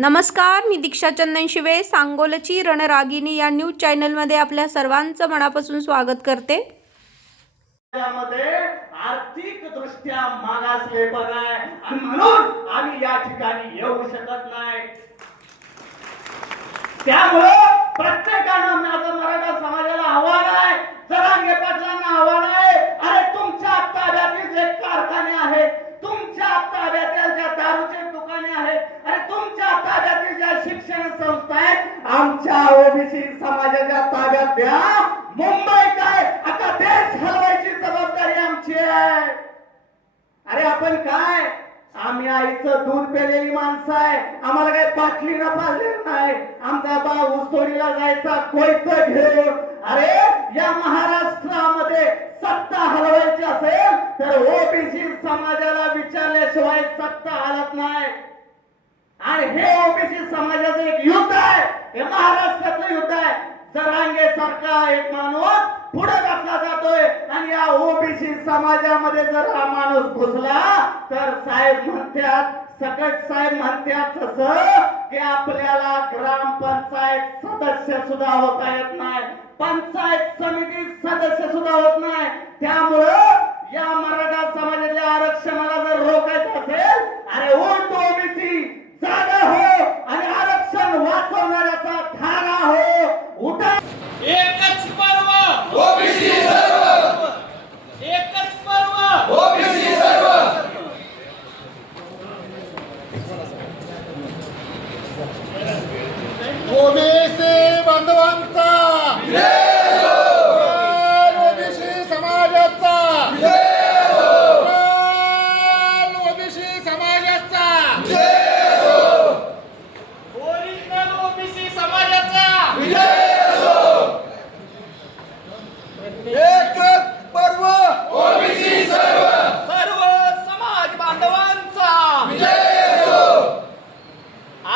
नमस्कार मी दीक्षा चंदन शिवे सांगोलची रणरागिनी या न्यूज चॅनलमध्ये आपल्या सर्वांचं मनापासून स्वागत करते. आर्थिक दृष्ट्या मागासले आहे आणि म्हणून आम्ही या ठिकाणी येऊ शकत नाही. त्यामुळे प्रत्येकानं आमच्या ओबीसी समाजाच्या ताब्यात द्या. मुंबई काय? आता देश हलवायची जबाबदारी आमची आहे. अरे आपण काय? आम्ही आईचं दूध पेलेली माणसं आहे. आम्हाला काही बाटली न पाजलेलं नाही. आमचा बा उसतोडीला जायचा कोयत घेऊन. अरे या महाराष्ट्रामध्ये सत्ता हलवायची असेल तर ओबीसी समाजाला विचारल्याशिवाय सत्ता हलत नाही. आणि हे ओबीसी समाजाचं एक युद्ध आहे. हे महाराष्ट्रातलं युद्ध आहे. जरांगे सारखा एक माणूस पुढे घातला जातोय? आणि या ओबीसी समाजामध्ये जर हा माणूस घुसला तर साहेब म्हणतात सकट साहेब म्हणतात तसं की आपल्याला ग्रामपंचायत सदस्य सुद्धा होता येत नाही. पंचायत समिती सदस्य सुद्धा होत नाही. त्यामुळे या मराठा समाजाच्या आरक्षणाला जर रोखायचं असेल अरे उलट ओबीसी जागा हो आणि आरक्षण वाचवणाऱ्याचा ठाणा हो उठा एकच पर्व ओबीसी सर्व एकच पर्व ओबीसी सर्व ओबीसी बांधवांचा ओबीसी समाजाचा ओबीसी समाजाचा ओरिजिनल ओबीसी समाजाचा एकच पर्व ओबीसी सर्व सर्व समाज बांधवांचा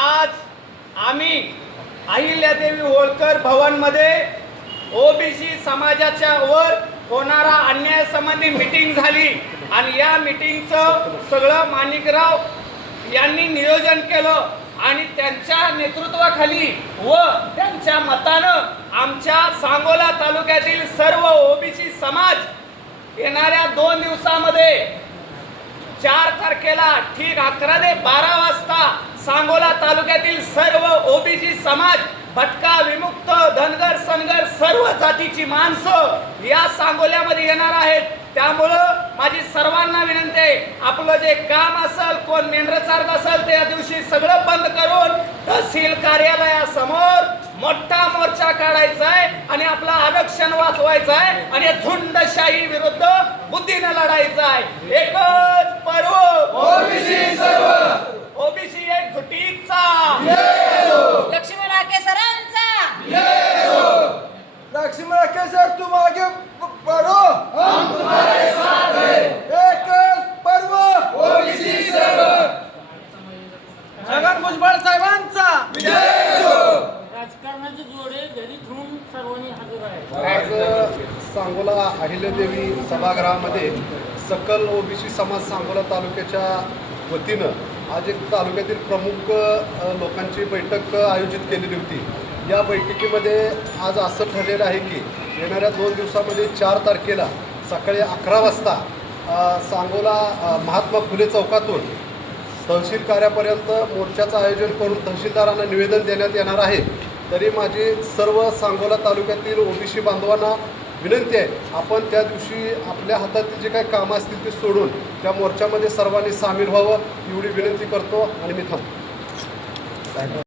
आज आम्ही अहिल्यादेवी होळकर भवनमध्ये ओबीसी समाजाच्या वर होणारा अन्यायासंबंधी मिटिंग झाली. आणि या मिटिंगचं सगळं माणिकराव यांनी नियोजन केलं आणि त्यांच्या नेतृत्वाखाली व त्यांच्या मतानं आमच्या सांगोला तालुक्यातील सर्व ओबीसी समाज येणाऱ्या दोन दिवसामध्ये चार तारखेला ठीक अकरा ते बारा वाजता सांगोला तालुक्यातील सर्व ओबीसी समाज भटका विमुक्त धनगर सनगर सर्व जातीची माणसं या सांगोल्यामध्ये येणार आहेत. त्यामुळं माझी सर्वांना विनंती आहे आपलं जे काम असेल कोण मेंढर असेल त्या दिवशी सगळं बंद करून तहसील कार्यालयासमोर मोठा मोर्चा काढायचा आहे आणि आपलं आरक्षण वाचवायचं आहे आणि झुंडशाही विरुद्ध बुद्धीनं लढायचं आहे. एकच पर्व ओबीसी सर्व ओबीसी एक घुटीचा लक्ष्मण आके सरांचा लक्ष्मण केसर तुम आगे बढ़ो हम तुम्हारे साथ हैं एकच पर्व ओबीसी सर्व छगन भुजबळ साहेबांचा राजकारणाचे जोडे घरी ठेवून सर्वांनी हजर आहे. सांगोला अहिल्यादेवी सभागृहामध्ये सकल ओबीसी समाज सांगोला तालुक्याच्या वतीनं आज एक तालुक्यातील प्रमुख लोकांची बैठक आयोजित केलेली होती. या बैठकीमध्ये आज असं ठरलेलं आहे की येणाऱ्या दोन दिवसामध्ये चार तारखेला सकाळी अकरा वाजता सांगोला महात्मा फुले चौकातून तहसील कार्यापर्यंत मोर्चाचं आयोजन करून तहसीलदारांना निवेदन देण्यात येणार आहे. तरी माझी सर्व सांगोला तालुक्यातील ओबीसी बांधवांना विनंती आहे आपण त्या दिवशी आपल्या हातातील जे काही कामं असतील ते सोडून त्या मोर्चामध्ये सर्वांनी सामील व्हावं एवढी विनंती करतो आणि मी थांबतो.